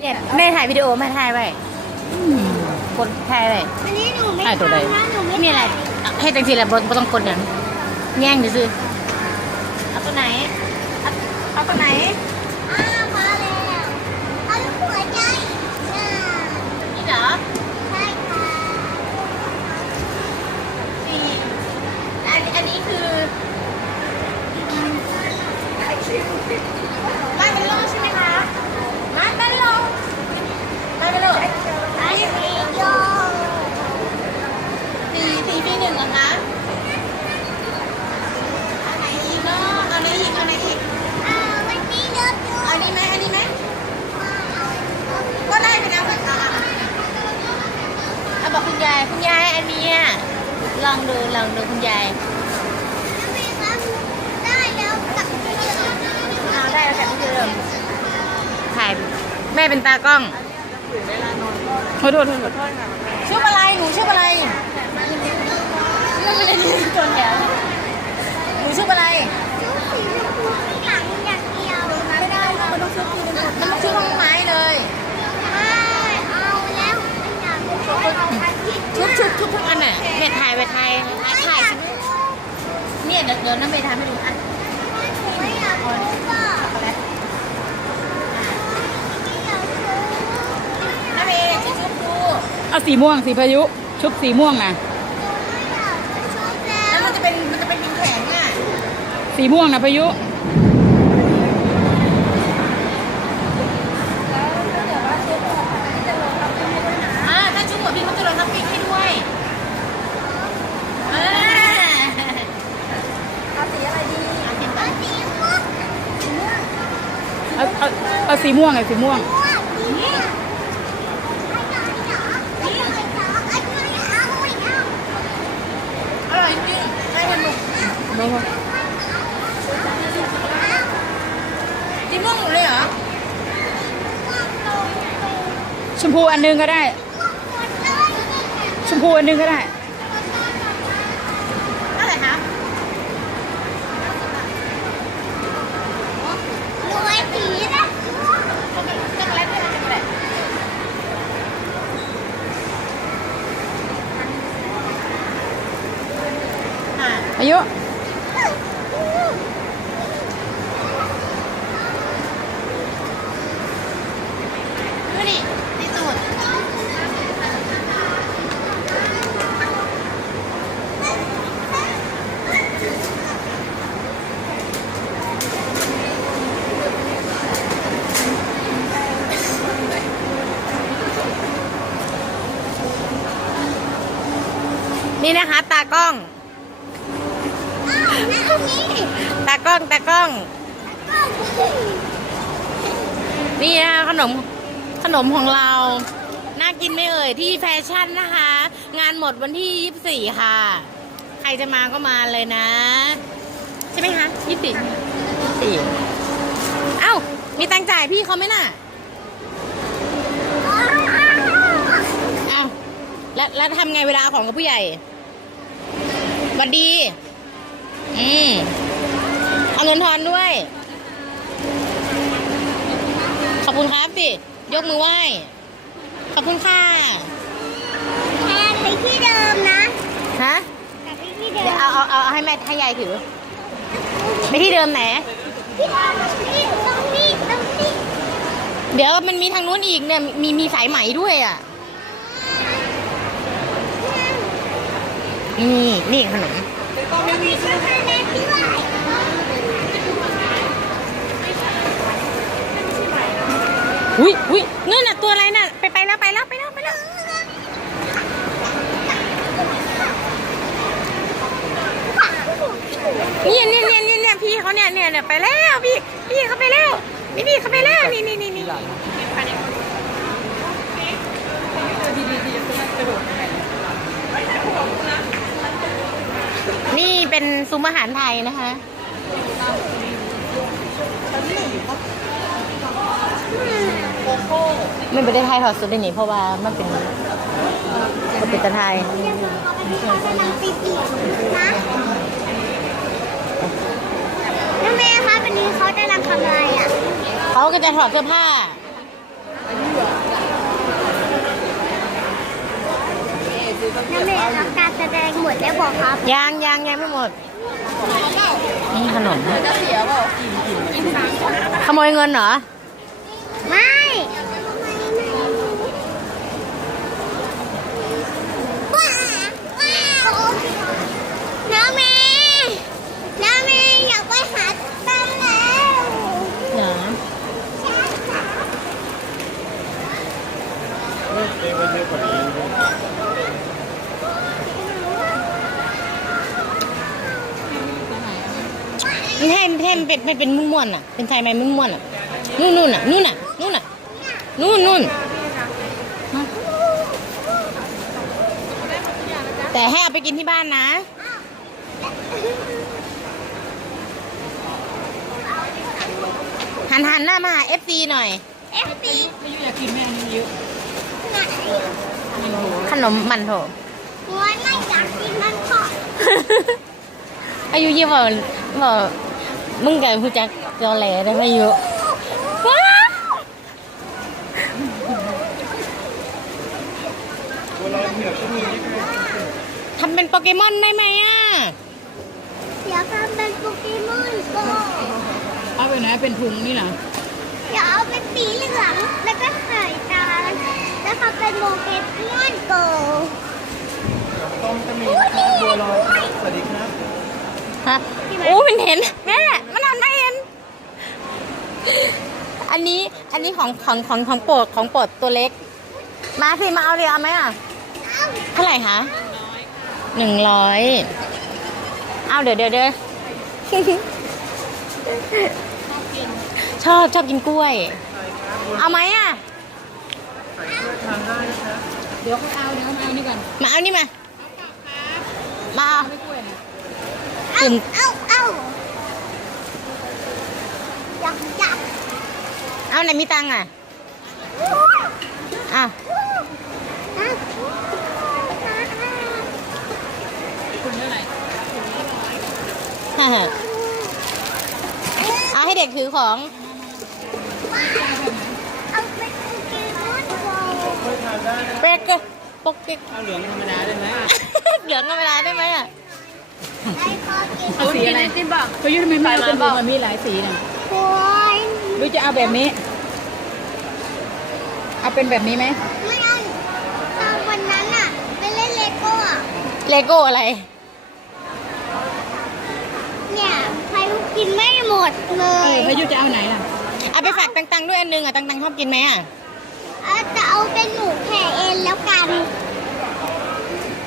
เนี่ยแม่ถ่ายวิดีโอแม่ถ่ายไว้กดถ่ายไว้อันนี้หนูไม่ ถ่ายตัวใด ทำนะหนูไม่ มีอะไรให้จังสิแหละบ่ต้องกดอย่างแย่งซื้อเอาตัวไหนเอาตัวไหนมาแล้วเอาลูกหัวใจนี่เหรอใช่ค่ะนี่อันนี้คือบ้านเป็นโลใช่ไหมคะบ้านเป็นโลบ้านเป็นโลอันนี้โยสี่ปีหนึ่งเหรอคะอันไหนอีกเนาะเอาไหนอีกเอาไหนอีกวันนี้เดินดูอันนี้ไหมอันนี้ไหมก็ได้ไปนะเพื่อนเอาบอกคุณยายอันนี้ลองดูคุณยายได้แล้วกลับที่เดิมได้แล้วแบบที่เดิมถ่ายแม่เป็นตากล้องโทษชื่ออะไรหนูชื่ออะไรไม่ได้ยินตัวแถวหนูชื่ออะไรชุดสีชมพูข้างหลังอย่างเดียวไม่ได้มันต้องชื่อมันต้องชื่อต้นไม้เลยเอาแล้วไม่อยากชุดทุกอันน่ะเนี่ยถ่ายเนี่ยเดี๋ยวน้ำไปทำให้ดูอันไม่อยากรู้ว่าน้ำไปชุบดูเอาสีม่วงสีพายุชุบสีม่วงนะแล้วมันจะเป็นดินแข็งอ่ะสีม่วงนะพายุถ้าชุบหัวพี่เขาจะลงทับปิ้งให้ด้วยเอาสีอะไรดีเอาสีม่วงไงสีม่วงอร่อยจริงได้กันหมดสีม่วงหมดเลยเหรอชมพูอันนึงก็ได้ชมพูอันนึงก็ได้อะไรคะรวยสีนะช็อกโกแลตด้วยนะช็อกโกแลตอายุดูดิในสูตรนี่นะคะตากล้องตากล้องนี่นะขนมของเราน่ากินไม่เอ่ยที่แฟชั่นนะคะงานหมดวันที่24ค่ะใครจะมาก็มาเลยนะใช่ไหมคะ24เอ้ามีตังจ่ายพี่เขาไหมน่ะเอ้าแล้วทำไงเวลาของกับผู้ใหญ่สวัสดีเอาเงินทอนด้วยขอบคุณครับสิยกมือไหว้ขอบคุณค่ะไปที่เดิมนะฮะไปที่เดิมเอาให้แม่ให้ยายถือไปที่เดิมไหนที่ตรงนี้เดี๋ยวมันมีทางนู้นอีกเนี่ยมีสายไหมด้วยอ่ะนี่ขนมอุ้ยนั่นน่ะตัวอะไรน่ะไปแล้วเนี่ยพี่เขาเนี่ยไปแล้วพี่เขาไปแล้วพี่เขาไปแล้วนี่นี่เป็นซุ้มอาหารไทยนะคะไม่ไปได้ไทยถอดสุดได้หนิเพราะว่ามันเป็นตะไทยนะแม่คะวันนี้เขาจะทำอะไรอ่ะ เขาก็จะถอดเสื้อผ้า แสดงหมดแล้วบอกครับ ยังไม่หมดนี่ขนมขโมยเงินเหรอ ไม่ว้าวน้าเมย์อยากไปหาตังแล้ว เหรอมันให้เป็นม้วนๆอ่ะ เป็นไทยไหมม้วนๆอ่ะนู่นอ่ะนู่นแต่ให้เอาไปกินที่บ้านนะหันหน้ามาหา FC หน่อย FP อายุอยากกินแม่อันนี้เยอะ ขนมมันโถ หัวไม่อยากกินมันทอด อายุยี่บอกมึงกับผู้จักจอแหลได้ไหมอายุว้าวทำเป็นโปเกมอนได้ไหมอ่ะ อยากทำเป็นโปเกมอนโก เอาไปไหนเป็นถุงนี่นะ อยากเอาเป็นสีเหลืองแล้วก็ใส่ตาแล้วทำเป็นโปเกมอนโก ต้มจะมีนะครับบัวลอยครับสวัสดีครับ ฮะโอ้มันเห็นแม่มันหันมาเห็น อันนี้ของโปรดตัวเล็ก มาสิมาเอาเรือเอาไหมอ่ะเท่าไหร่คะ100เอาเดี๋ยวชอบกินกล้วย เอาไหมอ่ะ ทานได้นะครับ เดี๋ยวเขาเอานี่ก่อน มาเอานี่มาเอา ไม่กล้วยนะ เอาอยาก เอาไหนมีตังค์อ่ะอ้าว คุณเท่าไหร่ เอาให้เด็กถือของ เอาเป็นโปเกมอนโก ช่วยทานได้นะ เป็ดก็ปกติ ข้าวเหลืองธรรมดาได้ไหม เหลืองก็เวลาได้ไหมอ่ะ ไอ้โปเกม เอาสีอะไรเขายุทธไม่เอาเป็นถุงมันมีหลายสีนะ โอ้ย หรือจะเอาแบบนี้ เอาเป็นแบบนี้ไหม ไม่เอาตอนวันนั้นอะไปเล่นเลโก้อะ เลโก้อะไร เนี่ยใครกินไม่หมดเล พาย ยุจะเอาไหนล่ะ เอาไปฝากตังๆด้วยอันนึงอ่ะตังชอบกินไหมอ่ะ จะเอาเป็นหมูแผ่เอ็นแล้วกัน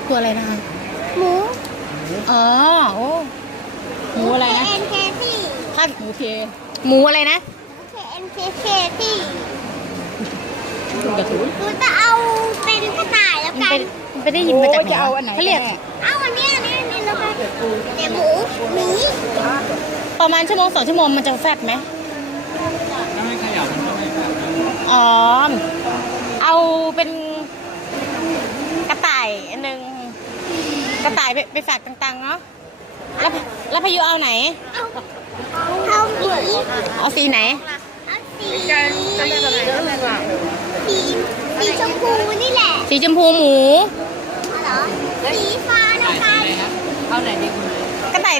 ตัวอะไรนะคะ หมู อ๋อโอ้ หมูอะไรนะ เอ็นเคที่ ถ้า หมูเค หมูอะไรนะ เอ็นเคที่ ถุงกระสุน หนูจะเอาเป็นกระต่ายแล้ว มัน กั เป็น นไปได้ยินมาจากไหน จะเอาอันไหน เขาเรียก แน่ เอาอันเนี้ยแล้วกันแต่หมูหมี ประมาณชั่วโมง2 ชั่วโมงมันจะแฟบไหม ถ้าไม่ขยับมันก็ไม่แบบนั้น อ๋อ เอาเป็นกระต่ายอันนึง กระต่ายไปฝากต่างๆเนาะ แล้วพายุเอาไหน เอาหมี เอาสีไหน เอาสีชมพูนี่แหละ สีชมพูหมู เหรอสีฟ้าแล้วกัน เอาไหนดีคุณ กระต่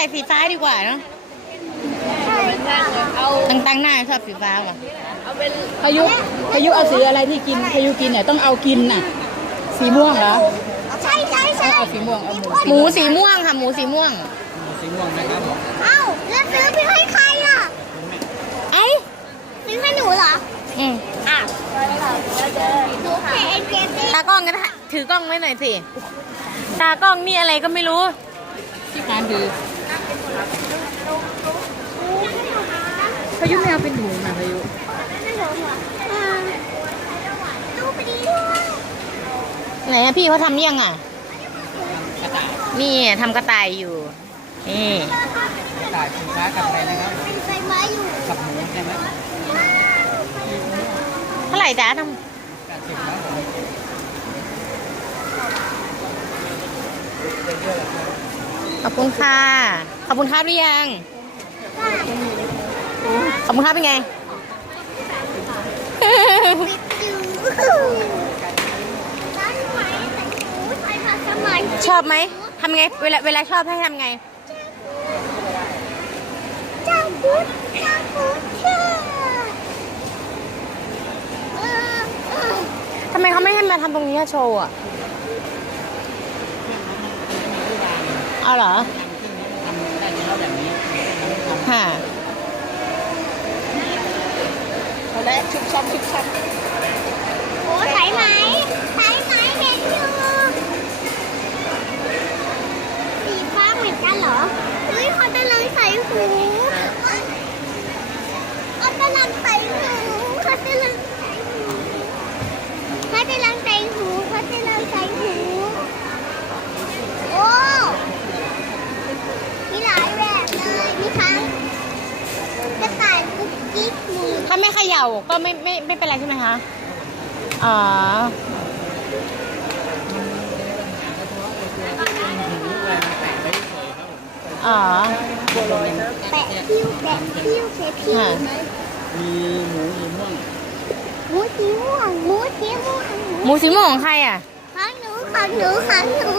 ายสีฟ้าดีกว่าเนาะ ใช่ค่ะ ตั้งหน้าชอบสีฟ้าว่ะ พายุเอาสีอะไรที่กินพายุกินเนี่ยต้องเอากินน่ะ สีม่วงเหรอ ใช่ เอาสีม่วงเอาหมู หมูสีม่วงค่ะ หมูสีม่วง สีม่วงนะครับผม เอ้าแล้วซื้อไปให้ใครอ่ะ เอ้า ซื้อให้หนูเหรอ อืม อ่ะหนูแผ่เอ็นเคที่ ตากล้องก็ถือกล้องไว้หน่อยสิ ตากล้องนี่อะไรก็ไม่รู้ ที่การคือพายุไม่เอาเป็นถุงนะพายุ ดูไปดีด้วย ไหนอะพี่เขาทำยังอ่ะ นี่ทำกระต่ายอยู่ นี่ จ่ายสินค้ากับอะไรนะครับ เป็นไฟไม้อยู่ กับหมูใช่ไหม เท่าไหร่จ๊ะท 80ครับผม ำขอบคุณค่ะ ขอบคุณครับหรือยัง ขอบคุณครับเป็นไง ปิดอยู่ร้านไหนแต่หนูใช้มาสมัย ช ชอบไหมทำไงเวลาชอบให้ทำไง จ้าพุทธจ้าพุทธเออ ทำไมเขาไม่ให้มาทำตรงนี้อะโชว์อะเอาเหรอ ทำได้เฉพาะแบบนี้ ค่ะ เขาได้ชุบชับชุบชับ โอ้ใส่ไหมใส่ไหมเห็นอยู่สีฟ้าเหมือนกันเหรอเฮ้ยเขากำลังใส่หูเขากำลังใส่หูเขากำลังใส่หูเขากำลังใส่หูเขากำลังใส่หูโอ้มีหลายแบบเลยมีทั้งกระต่ายกุ๊กกิ๊กหมู ถ้าไม่เขย่าก็ไม่เป็นไรใช่ไหมคะ อ๋อ อ๋อ แปะคิ้วแปะคิ้วแปะคิ้ว ค่ะ มีหมูม่วง หมูสีม่วงหมูสีม่วง หมูสีม่วงของใครอ่ะ ของหนูของหนูของหนู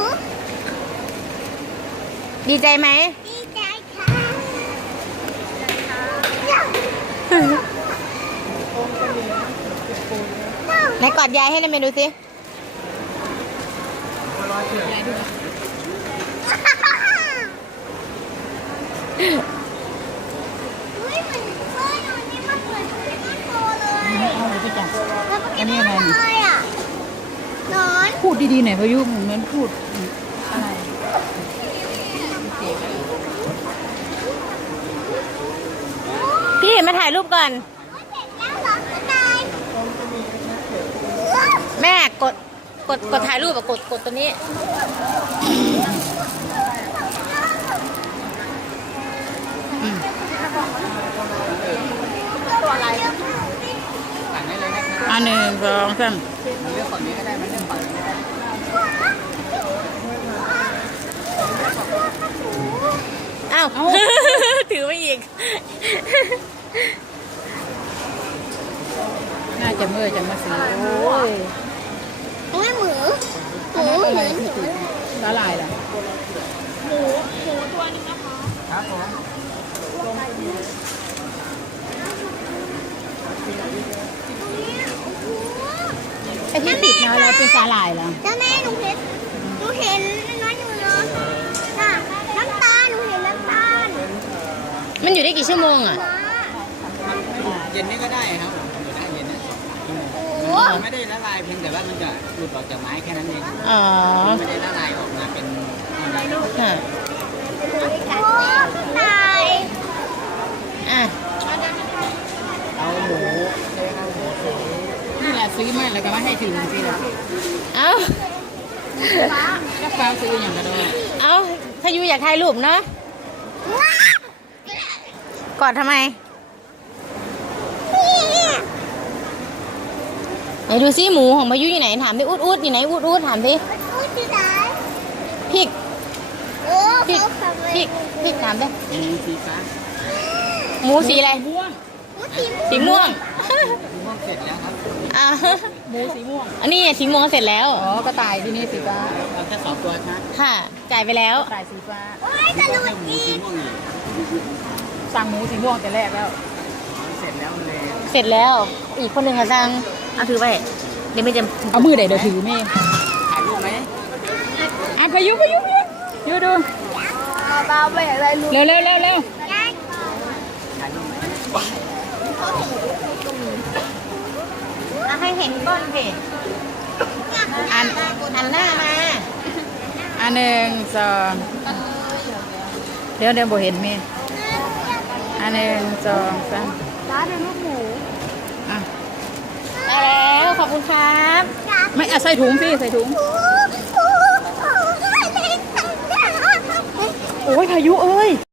ดีใจไหม ดีใจค่ะ ไหนกอดยายให้นายเมย์ดูสิ เฮ้ยมันเฮ้ยตอนนี้มันเหมือนที่มันโตเลย เอาไปจับ แล้วมันกินอะไรอ่ะนอน พูดดีๆหน่อยพายุเหมือนพูดอะไร พี่มาถ่ายรูปก่อน เสร็จแล้วเหรอกระต่าย แม่กดถ่ายรูปอะกดตัวนี้ ตัวอะไร อันหนึ่งสองสาม เลือกฝั่งนี้ก็ได้มันเลือกฝั่งนี้ก็ได้ อ้าว ถือมาอีก น่าจะเมื่อจะมาซื้อ โอ้ย ไม่หมูหมูหมูหมู ละลายล่ะ ครับผม ไอ้ที่ติดนะอะไรเป็นสาหร่ายเหรอ เจ้าแม่หนูเห็นน้อยอยู่เนาะน่ะน้ำตาลหนูเห็นน้ำตาล มันอยู่ได้กี่ชั่วโมงอ่ะ เย็นนี่ก็ได้ครับผมอยู่ได้เย็นนะ2 ชั่วโมง โอ้ มันไม่ได้ละลายเพียงแต่ว่ามันจะหลุดออกจากไม้แค่นั้นเอง อ๋อ มันไม่ได้ละลายออกมาเป็นอะไร ค่ะ โอ้ตาย อ่ะ เอาหมูใช่ครับหมูสี นี่แหละซื้อมาแล้วก็มาให้ถึงสิล่ะ เอ้า ก็ฟ้าซื้ออย่างกระโดด เอ้าพายุอยากถ่ายรูปเนาะ กอดทำไม ไหนดูซิหมูของพายุอยู่ไหนถามดิอุดอยู่ไหนอุดถามดิ พูดที่ไหน พริก โอ้ พริก เขาขับ พริกถามดิ หมูสีฟ้า หมูสีอะไร ม่วง หมูสี สีม่วง ม่วงเสร็จแล้วครับ อ่า หมูสีม่วง อันนี้สีม่วงเสร็จแล้ว อ๋อกระต่ายที่นี่สีฟ้า เอาแค่2 ตัวนะ ค่ะ จ่ายไปแล้ว กระต่ายสีฟ้า โอ้ยกระโดด หมู ดี สีม่วงอีก สั่งหมูสีม่วงแต่แรกแล้ว เสร็จแล้วเลย เสร็จแล้ว อีกคนหนึ่งค่ะสั่งเอาถือไป เดี๋ยวไม่จะ เอามือไหนเดี๋ยวถือแม่ ถ่ายรูปไหม อ่ะพายุยูดู เบาๆไปอะไรลูก เร็ว ยาย ถ่ายรูปไหม ให้เห็นก้อนเพจอันหน้ามา อันหนึ่งสองเดี๋ยวบ่เห็นแม่อันหนึ่งสองสาม ร้านเป็นลูกหมู อ่ะ ได้แล้วขอบคุณครับ ไม่ใส่ถุงพี่ใส่ถุง โอ้ยพายุเอ้ย